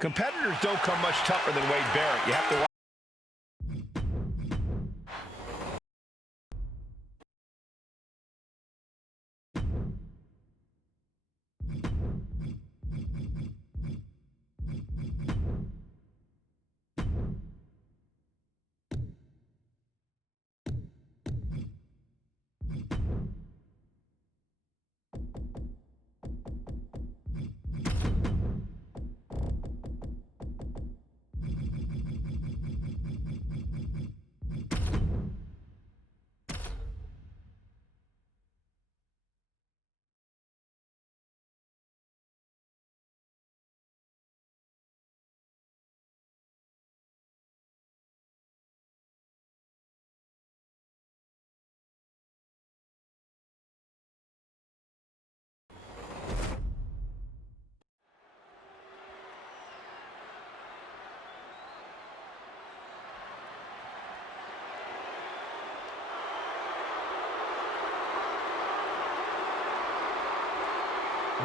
Competitors don't come much tougher than Wade Barrett. You have to watch.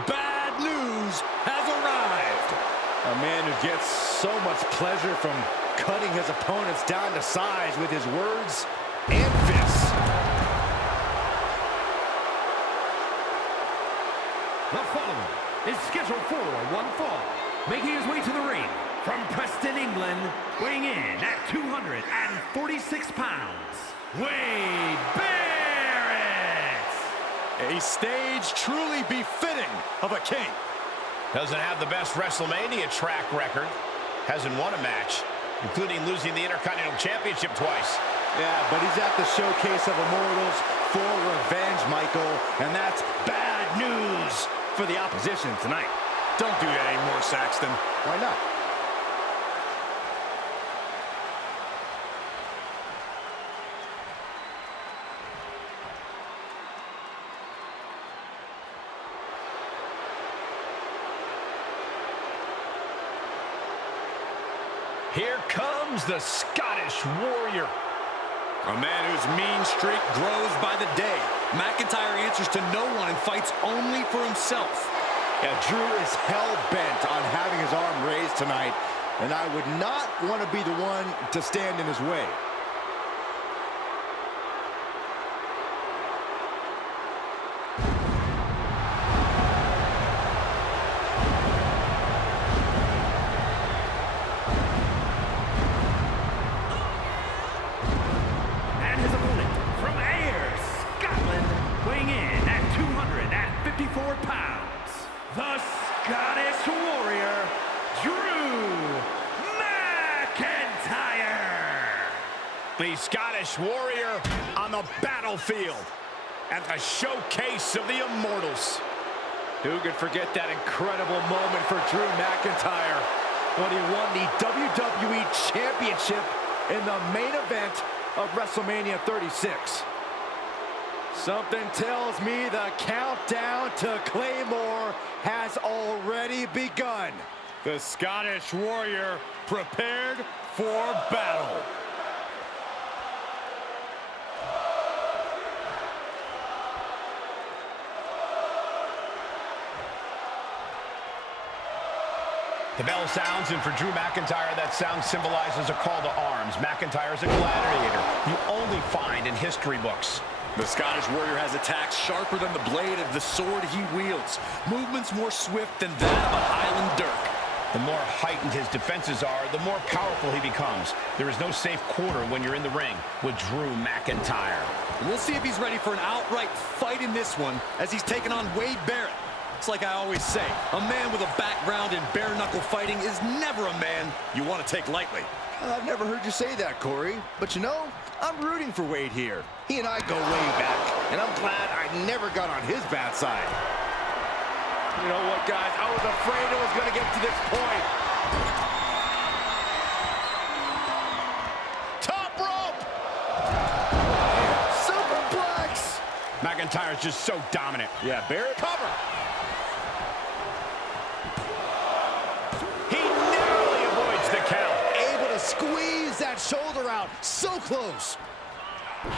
Bad news has arrived. A man who gets so much pleasure from cutting his opponents down to size with his words and fists. The following is scheduled for one fall, making his way to the ring from Preston, England, weighing in at 246 pounds, Wade Barrett. A stage truly befitting of a king. Doesn't have the best WrestleMania track record. Hasn't won a match, including losing the Intercontinental Championship twice. Yeah, but he's at the showcase of immortals for revenge, Michael. And that's bad news for the opposition tonight. Don't do that anymore, Saxton. Why not? Here comes the Scottish Warrior. A man whose mean streak grows by the day. McIntyre answers to no one and fights only for himself. Yeah, Drew is hell-bent on having his arm raised tonight, and I would not want to be the one to stand in his way. Pounds, the Scottish Warrior, Drew McIntyre. The Scottish Warrior on the battlefield at the showcase of the Immortals. Who could forget that incredible moment for Drew McIntyre when he won the WWE Championship in the main event of WrestleMania 36. Something tells me the countdown to Claymore has already begun. The Scottish Warrior prepared for battle. The bell sounds, and for Drew McIntyre, that sound symbolizes a call to arms. McIntyre is a gladiator you only find in history books. The Scottish Warrior has attacks sharper than the blade of the sword he wields. Movements more swift than that of a Highland dirk. The more heightened his defenses are, the more powerful he becomes. There is no safe quarter when you're in the ring with Drew McIntyre. And we'll see if he's ready for an outright fight in this one as he's taking on Wade Barrett. It's like I always say, a man with a background in bare-knuckle fighting is never a man you want to take lightly. I've never heard you say that, Corey. But you know, I'm rooting for Wade here. He and I go way back, and I'm glad I never got on his bad side. You know what, guys? I was afraid it was going to get to this point. Top rope! Superplex! McIntyre's just so dominant. Yeah, Barrett cover. He narrowly avoids the count. Able to squeeze that shoulder out. So close.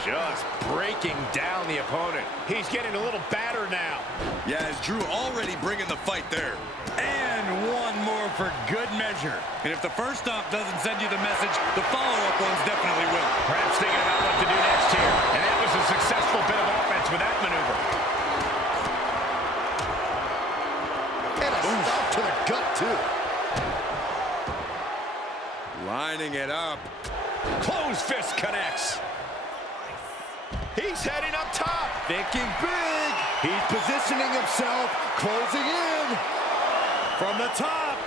Just breaking down the opponent. He's getting a little battered now. Yeah, as Drew already bringing the fight there. And one more for good measure. And if the first stomp doesn't send you the message, the follow-up ones definitely will. Perhaps thinking about what to do next here. And that was a successful bit of offense with that maneuver. And a stomp to the gut, too. Lining it up. Closed fist connects. He's heading up top. Thinking big. He's positioning himself, closing in. From the top.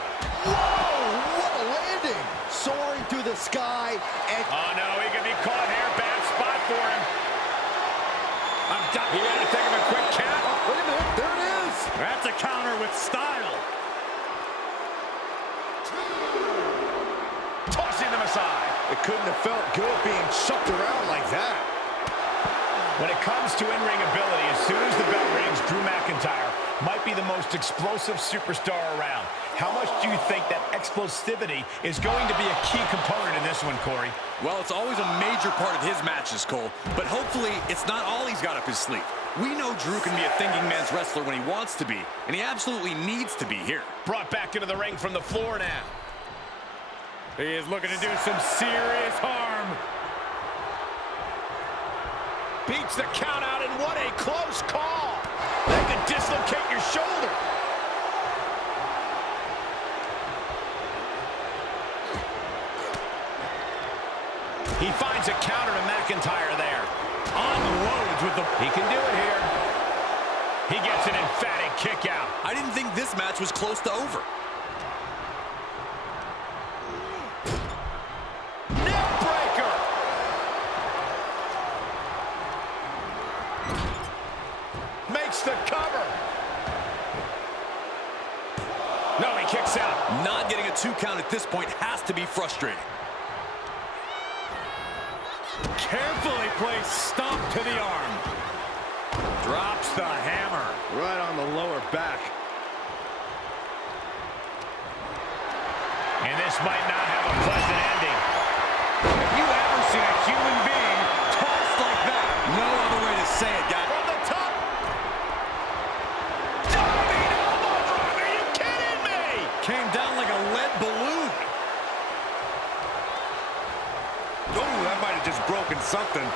Whoa, what a landing. Soaring through the sky. And oh, no, he could be caught here. Bad spot for him. He had to take him a quick count. Oh, wait a minute, there it is. That's a counter with style. Tossing them aside. It couldn't have felt good being chucked around like that. When it comes to in-ring ability, as soon as the bell rings, Drew McIntyre might be the most explosive superstar around. How much do you think that explosivity is going to be a key component in this one, Corey? Well, it's always a major part of his matches, Cole, but hopefully it's not all he's got up his sleeve. We know Drew can be a thinking man's wrestler when he wants to be, and he absolutely needs to be here. Brought back into the ring from the floor now. He is looking to do some serious harm. Beats the count out, and what a close call. That could dislocate your shoulder. He finds a counter to McIntyre there. Unloads with the... He can do it here. He gets an emphatic kick out. I didn't think this match was close to over. Neck breaker. Makes the cover. No, he kicks out. Not getting a 2 count at this point has to be frustrating. Carefully placed stomp to the arm. Drops the hammer. Right on the lower back. And this might not have a pleasant ending. Have you ever seen a human being tossed like that? No other way to say it, guys. From the top. Diving elbow drop. Are you kidding me? Came down like a lead balloon. Oh, that might have just broken something.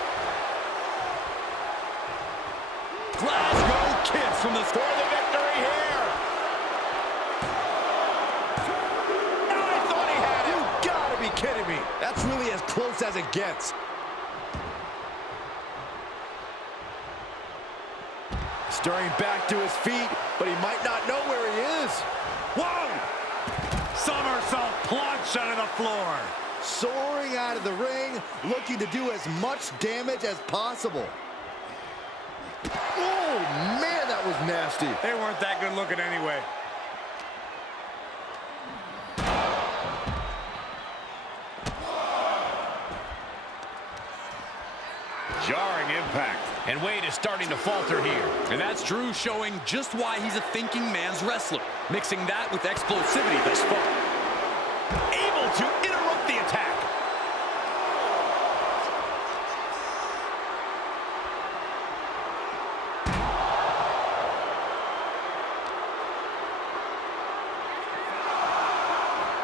Glasgow Kiss from the... For the victory here. No, I thought he had it. You gotta be kidding me. That's really as close as it gets. Stirring back to his feet, but he might not know where he is. Whoa! Somersault plunge out of the floor. Soaring out of the ring, looking to do as much damage as possible. Oh, man, that was nasty. They weren't that good looking anyway. Jarring impact. And Wade is starting to falter here. And that's Drew showing just why he's a thinking man's wrestler. Mixing that with explosivity thus far. Able to interrupt the attack.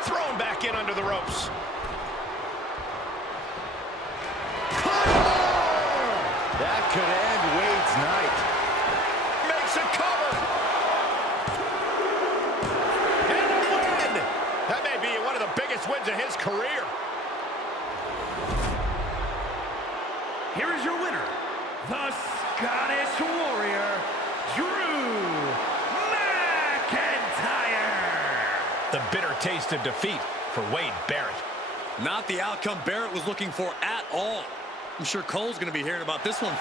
Thrown back in under the ropes. That could end Wade's night. Makes a cover. And a win. That may be one of the biggest wins of his career. Here is your winner, the Scottish Warrior, Drew McIntyre. The bitter taste of defeat for Wade Barrett. Not the outcome Barrett was looking for at all. I'm sure Cole's going to be hearing about this one